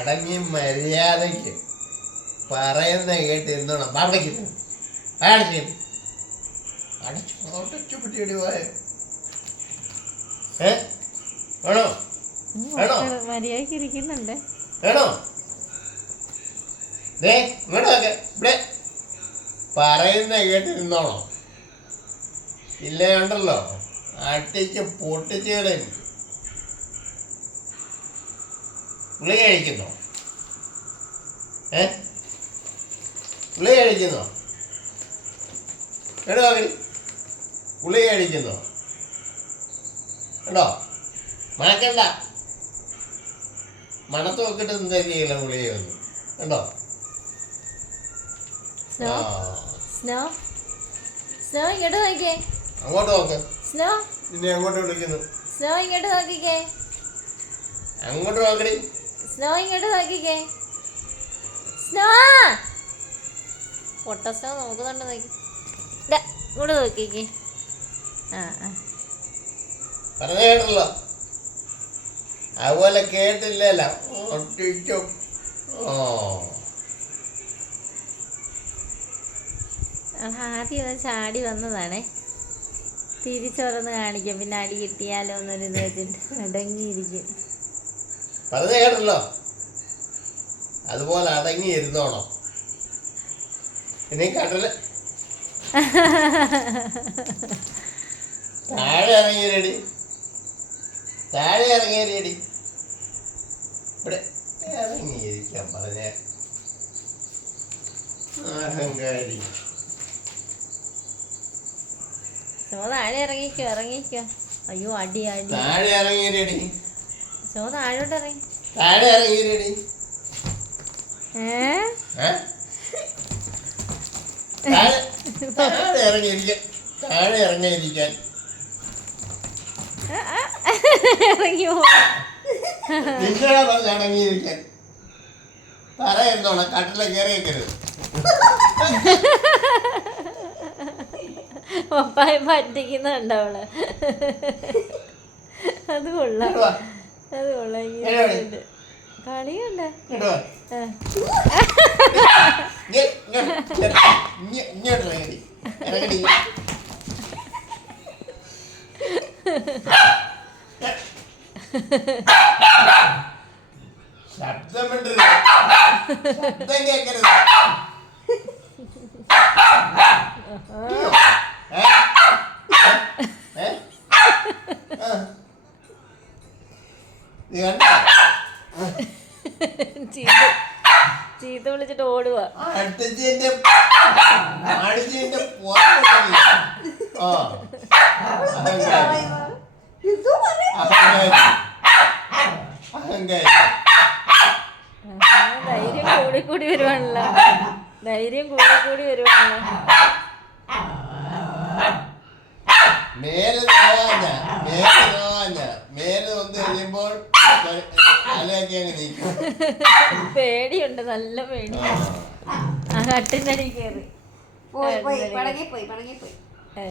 അടങ്ങി മര്യാദയ്ക്ക് പറയുന്ന കേട്ട് ഇരുന്നോണം ബാബയ്ക്ക് അടച്ചു അടച്ചു ഓട്ടച്ചു പിടിയടി പോയ. ഏ? ഇരിക്കുന്നുണ്ട്. വേണോ? ദേ ഇങ്ങോട്ടൊക്കെ ഇവിടെ. പറയുന്ന കേട്ടിരുന്നോണോ ഇല്ലേ ഉണ്ടല്ലോ അട്ടിച്ച് പൊട്ടിച്ച് കളയും. ഗുളിക കഴിക്കുന്നോ? ഏ? ഗുളിക കഴിക്കുന്നോ? കേട്ടോ മകൻ ഗുളിക കഴിക്കുന്നോ? കേട്ടോ? മണക്കണ്ട. മണത്ത് നോക്കിട്ട് എന്താ ചെയ്യില്ല ഗുളികയൊന്നും കണ്ടോ? കേട്ടോ ഇങ്ങോട്ട് നോക്കിക്കേ. അങ്ങോട്ട് നോക്ക്. സ്നോ? നിന്നെ അങ്ങോട്ട് വിളിക്കുന്നു. സ്നോ ഇങ്ങോട്ട് നോക്കിക്കേ. അങ്ങോട്ട് നോക്കടി സ്നോ ഇങ്ങോട്ട് നോക്കിക്കേ. സ്നോ! പൊട്ട സ്നോ നോക്കുന്നുണ്ട് നോക്കി. ഇങ്ങോട്ട് നോക്കിക്കേ. ആ ആ. കേട്ടല്ലോ. അതുപോലെ കേട്ടില്ലല്ലോ. ഒട്ടിച്ചു ഓ. ആദ്യം ഒന്ന് ചാടി വന്നതാണേ. തിരിച്ചോറന്ന് കാണിക്കും. പിന്നെ അടി കിട്ടിയാലോ എന്നൊരു ഇത് വെച്ചിട്ട് അടങ്ങിയിരിക്കും. പറഞ്ഞ കേട്ടല്ലോ. അതുപോലെ അടങ്ങി ഇരുന്നോണം ഇനി കടൽ താഴെ ഇറങ്ങിയടി താഴെ ഇറങ്ങിയടി ഇവിടെ ഇറങ്ങിയിരിക്കാൻ പറഞ്ഞ. അഹങ്കാരി. താഴെ ഇറങ്ങിക്കോ ഇറങ്ങിക്കോ. അയ്യോ അടി അടി. താഴെ ഇറങ്ങിയടി സോ താഴോട്ട് ഇറങ്ങി. താഴെ ഇറങ്ങിയിരിക്കാൻ താഴെ ഇറങ്ങിയിരിക്കാൻ ഇറങ്ങിയോ നിങ്ങളെ പറഞ്ഞ് അടങ്ങിയിരിക്കാൻ. തറ എന്നോണം കട്ടിലെ കയറി വെക്കരുത് പപ്പായ പറ്റിക്കുന്നുണ്ട് അവൾ. അത് കൊള്ളാം. അത് കൊള്ളാം എവിടെ, എവിടെ? ഇങ്ങനെ ശബ്ദം ഇങ്ങോട്ട് ചീത്ത വിളിച്ചിട്ട് ഓടുക ധൈര്യം കൂടി കൂടി വരുവാണല്ലോ. ധൈര്യം കൂടി കൂടി വരുവാണല്ലോ. മേലെ മേലെ മേലെ വന്ന് കഴിയുമ്പോൾ പേടിയുണ്ട് നല്ല പേടി ആ. അടി കയറി പോയി പോയി പടങ്ങി പോയി പടങ്ങി പോയി